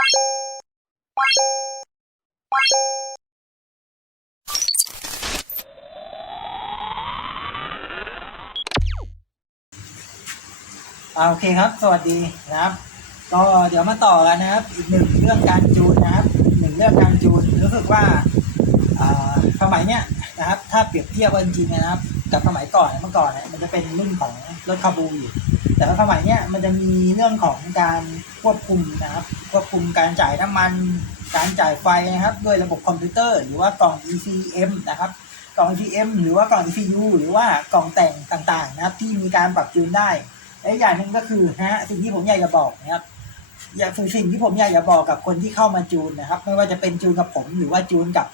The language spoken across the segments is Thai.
อ่าโอเคครับ สวัสดีนะครับ ก็เดี๋ยวมาต่อกันนะครับ อีกหนึ่งเรื่องการจูนนะครับหนึ่งเรื่องการจูนรู้สึกว่าสมัยเนี้ยนะครับ ถ้าเปรียบเทียบกันจริงๆนะครับ กับสมัยก่อนเมื่อก่อนเนี่ยมันจะเป็นรุ่นของรถคาบูอยู่ แต่ว่าสมัยเนี้ยมันจะมีเรื่องของการควบคุมนะครับ ควบคุมการจ่ายน้ำมัน การจ่ายไฟนะครับ ด้วยระบบคอมพิวเตอร์ หรือว่ากล่อง ECM นะครับกล่อง ECM หรือว่ากล่อง ECU หรือว่ากล่องแต่งต่างๆ นะครับ ที่มีการปรับจูนได้และอีกอย่างหนึ่งก็คือนะฮะสิ่งที่ผมอยากจะบอกนะครับอยากสิ่งที่ผมอยากจะบอกกับคนที่เข้ามาจูนนะครับ ไม่ว่าจะเป็นจูนกับผมหรือว่าจูนกับ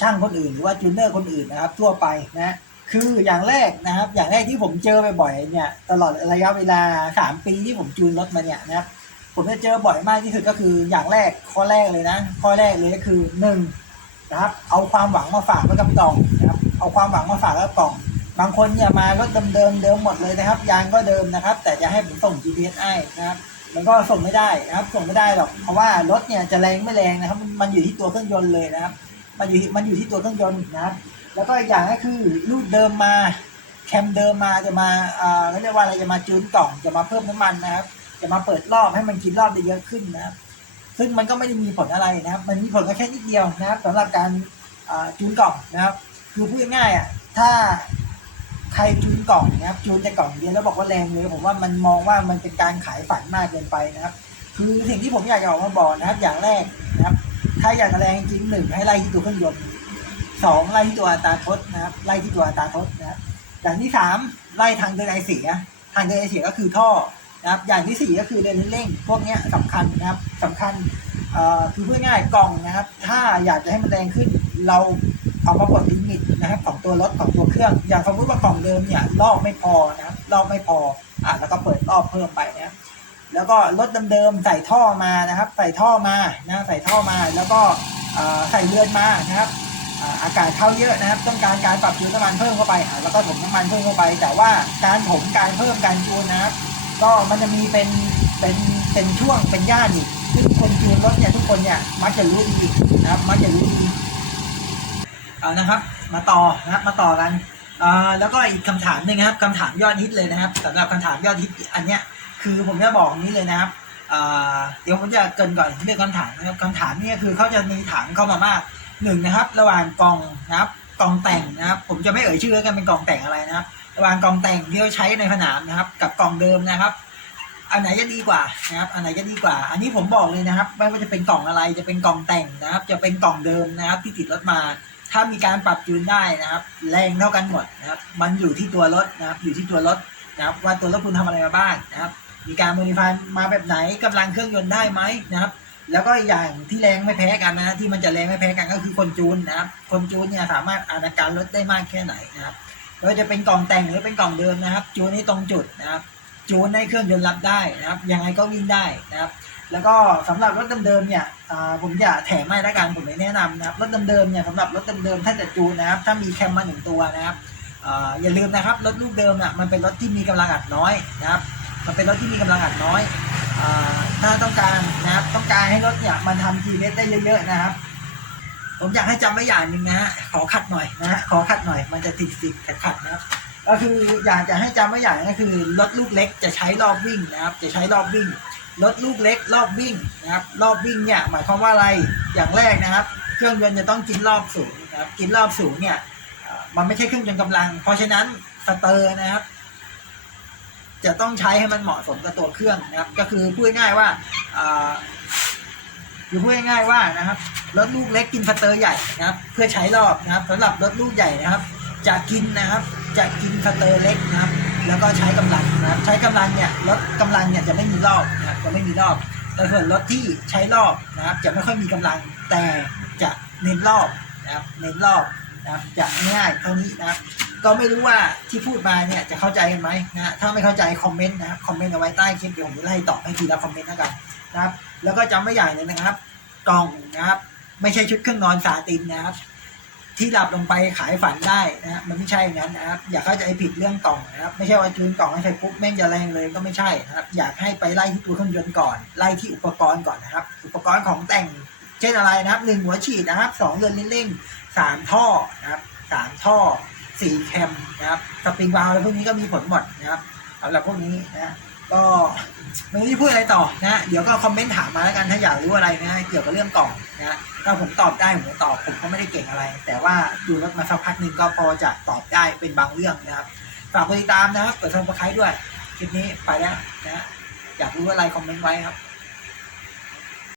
ช่างคนอื่น หรือว่าจูนเนอร์คนอื่นนะครับ ทั่วไปนะ คืออย่างแรกนะครับ อย่างแรกที่ผมเจอบ่อยๆเนี่ย ตลอดระยะเวลาสามปีที่ผมจูนรถมาเนี่ยนะครับผมจะเจอบ่อยมากที่สุดก็คืออย่างแรกข้อแรกเลยนะ ข้อแรกเลยก็คือหนึ่งนะครับ เอาความหวังมาฝากไว้กับกล่องนะครับ เอาความหวังมาฝากไว้กับกล่อง บางคนเนี่ยมารถเดิมๆเดิมหมดเลยนะครับ ยางก็เดิมนะครับ แต่จะให้ผมส่ง GPS ให้นะครับมันก็ส่งไม่ได้นะครับ ส่งไม่ได้หรอกเพราะว่ารถเนี่ยจะแรงไม่แรงนะครับ มันอยู่ที่ตัวเครื่องยนต์เลยนะครับ มันอยู่มันอยู่ที่ตัวเครื่องยนต์นะครับ แล้วก็อีกอย่างก็คือรูดเดิมมาแคมเดิมมาจะมาอ่าเรียกว่าอะไรจะมาจูนกล่องจะมาเพิ่มน้ำมันนะครับ จะมาเปิดรอบให้มันกินรอบได้เยอะขึ้นนะครับ ซึ่งมันก็ไม่ได้มีผลอะไรนะครับ มันมีผลก็แค่นิดเดียวนะครับสำหรับการจูนกล่องนะครับ คือพูดง่ายๆอะถ้าใครจูนกล่องนะครับจูนแต่กล่องเดียวแล้วบอกว่าแรงเลยผมว่ามันมองว่ามันเป็นการขายฝันมากเกินไปนะครับ คือสิ่งที่ผมอยากจะออกมาบอกนะครับ อย่างแรกนะครับ ถ้าอยากจะแรงจริงหนึ่งให้ไล่ที่ตัวเครื่องยนต์ สองไล่ที่ตัวอัตราทดนะครับ ไล่ที่ตัวอัตราทดนะครับอย่างที่สามไล่ทางเดินไอเสีย ทางเดินไอเสียก็คือท่อนะครับ อย่างที่สี่ก็คือเดินเร่ง พวกนี้ยสำคัญนะครับสำคัญคือพูดง่ายกล่องนะครับ ถ้าอยากจะให้มันแรงขึ้น เราเอามากดลิมิตนะครับ ของตัวรถของตัวเครื่อง อย่างสมมติว่ากล่องเดิมเนี่ยรอบไม่พอนะครับรอบไม่พออะแล้วก็เปิดรอบเพิ่มไปนะครับแล้วก็รถเดิมๆใส่ท่อมานะครับ ใส่ท่อมานะใส่ท่อมา แล้วก็ใส่เรือนมานะครับ อากาศเข้าเยอะนะครับ ต้องการการปรับจูนน้ำมันเพิ่มเข้าไป แล้วก็ถมน้ำมันเพิ่มเข้าไป แต่ว่าการถมการเพิ่มการจูนนะครับ ก็มันจะมีเป็นเป็นเป็นช่วงเป็นย่านอีกซึ่งคนจูนรถเนี่ยทุกคนเนี่ยมักจะรู้ดีนะครับ มักจะรู้ดีเอานะครับ มาต่อนะครับมาต่อกันอ่าแล้วก็อีกคำถามหนึ่งครับคำถามยอดฮิตเลยนะครับสำหรับคำถามยอดฮิตอันเนี้ยคือผมจะบอกนี้เลยนะครับเดี๋ยวผมจะเกรินก่อนเรื่องคำถามนะครับคำถามเนี่ยคือเขาจะมีถามเข้ามามาก หนึ่งนะครับ ระหว่างกล่องนะครับกล่องแต่งนะครับ ผมจะไม่เอ่ยชื่อกันเป็นกล่องแต่งอะไรนะครับ ระหว่างกล่องแต่งที่เขาใช้ในสนามนะครับ กับกล่องเดิมนะครับอันไหนจะดีกว่านะครับ อันไหนจะดีกว่า อันนี้ผมบอกเลยนะครับ ไม่ว่าจะเป็นกล่องอะไร จะเป็นกล่องแต่งนะครับ จะเป็นกล่องเดิมนะครับ ที่ติดรถมา ถ้ามีการปรับจูนได้นะครับ แรงเท่ากันหมดนะครับ มันอยู่ที่ตัวรถนะครับ อยู่ที่ตัวรถนะครับ ว่าตัวรถคุณทำอะไรมาบ้างนะครับ มีการโมดิฟายมาแบบไหนกำลังเครื่องยนต์ได้ไหมนะครับ แล้วก็อย่างที่แรงไม่แพ้กันนะที่มันจะแรงไม่แพ้กันก็คือคนจูนนะครับคนจูนเนี่ยสามารถอานาการรถได้มากแค่ไหนนะครับไม่ว่าจะเป็นกล่องแต่งหรือเป็นกล่องเดิมนะครับ จูนให้ตรงจุดนะครับ จูนให้เครื่องยนต์รับได้นะครับยังไงก็วิ่งได้นะครับ แล้วก็สำหรับรถเดิมๆเนี่ยอ่าผมจะแถมให้ละกันผมไม่แนะนำนะครับรถเดิมๆเนี่ยสำหรับรถเดิมๆถ้าจะจูนนะครับ ถ้ามีแคมมาหนึ่งตัวนะครับอย่าลืมนะครับรถลูกเดิมอะมันเป็นรถที่มีกำลังอัดน้อยนะครับ มันเป็นรถที่มีกำลังอัดน้อย ถ้าต้องการนะครับต้องการให้รถเนี่ยมันทำ GPS ได้เยอะๆนะครับ ผมอยากให้จำไว้อย่างหนึ่งนะฮะขอขัดหน่อยนะฮะขอขัดหน่อย มันจะติดติดขัดขัดนะครับก็คืออยากจะให้จำไว้อย่างนึงก็คือรถลูกเล็กจะใช้รอบวิ่งนะครับ จะใช้รอบวิ่งรถลูกเล็กรอบวิ่งนะครับ รอบวิ่งเนี่ยหมายความว่าอะไรอย่างแรกนะครับ เครื่องยนต์จะต้องกินรอบสูงนะครับ กินรอบสูงเนี่ยมันไม่ใช่เครื่องยนต์กำลัง เพราะฉะนั้นสเตอร์นะครับ จะต้องใช้ให้มันเหมาะสมกับตัวเครื่องนะครับ ก็คือพูดง่ายว่าอ่าคือพูดง่ายๆว่านะครับรถลูกเล็กกินสเตอร์ใหญ่นะครับ เพื่อใช้รอบนะครับสำหรับรถลูกใหญ่นะครับ จะกินนะครับจะกินสเตอร์เล็กนะครับ แล้วก็ใช้กำลังนะครับ ใช้กำลังเนี่ยรถกำลังเนี่ยจะไม่มีรอบนะครับจะไม่มีรอบ แต่ส่วนรถที่ใช้รอบนะครับ จะไม่ค่อยมีกำลังแต่จะเน้นรอบนะครับ เน้นรอบนะครับจะง่ายเท่านี้นะครับ ก็ไม่รู้ว่าที่พูดมาเนี่ยจะเข้าใจกันไหมนะถ้าไม่เข้าใจคอมเมนต์นะครับคอมเมนต์เอาไว้ใต้คลิปเดี๋ยวผมจะไล่ตอบให้ทีละคอมเมนต์แล้วกันนะครับ แล้วก็จำไว้อย่างหนึงนะครับ กล่องนะครับ ไม่ใช่ชุดเครื่องนอนสาตินนะครับ ที่หลับลงไปขายฝันได้นะมันไม่ใช่อย่างนั้นนะครับ อย่าเข้าใจผิดเรื่องกล่องนะครับ ไม่ใช่ว่าจูนกล่องให้ใครปุ๊บแม่งจะแรงเลยก็ไม่ใช่นะครับ อยากให้ไปไล่ที่ตัวเครื่องยนต์ก่อน ไล่ที่อุปกรณ์ก่อนนะครับ อุปกรณ์ของแต่งเช่นอะไรนะครับหนึ่งหัวฉีดนะครับสองเรือนเร่งๆสามท่อนะครับสามท่อ สี่แคมนะครับสปริงวาล์วอะไรพวกนี้ก็มีผลหมดนะครับสำหรับพวกนี้นะก็ไม่รู้จะพูดอะไรต่อนะเดี๋ยวก็คอมเมนต์ถามมาแล้วกันถ้าอยากรู้อะไรนะเกี่ยวกับเรื่องกล่องนะถ้าผมตอบได้ผมตอบผมก็ไม่ได้เก่งอะไร แต่ว่าดูรถมาสักพักหนึ่งก็พอจะตอบได้เป็นบางเรื่องนะครับฝากกดติดตามนะครับกดซับสไครต์ด้วยคลิปนี้ไปแล้วนะอยากรู้อะไรคอมเมนต์ไว้ครับ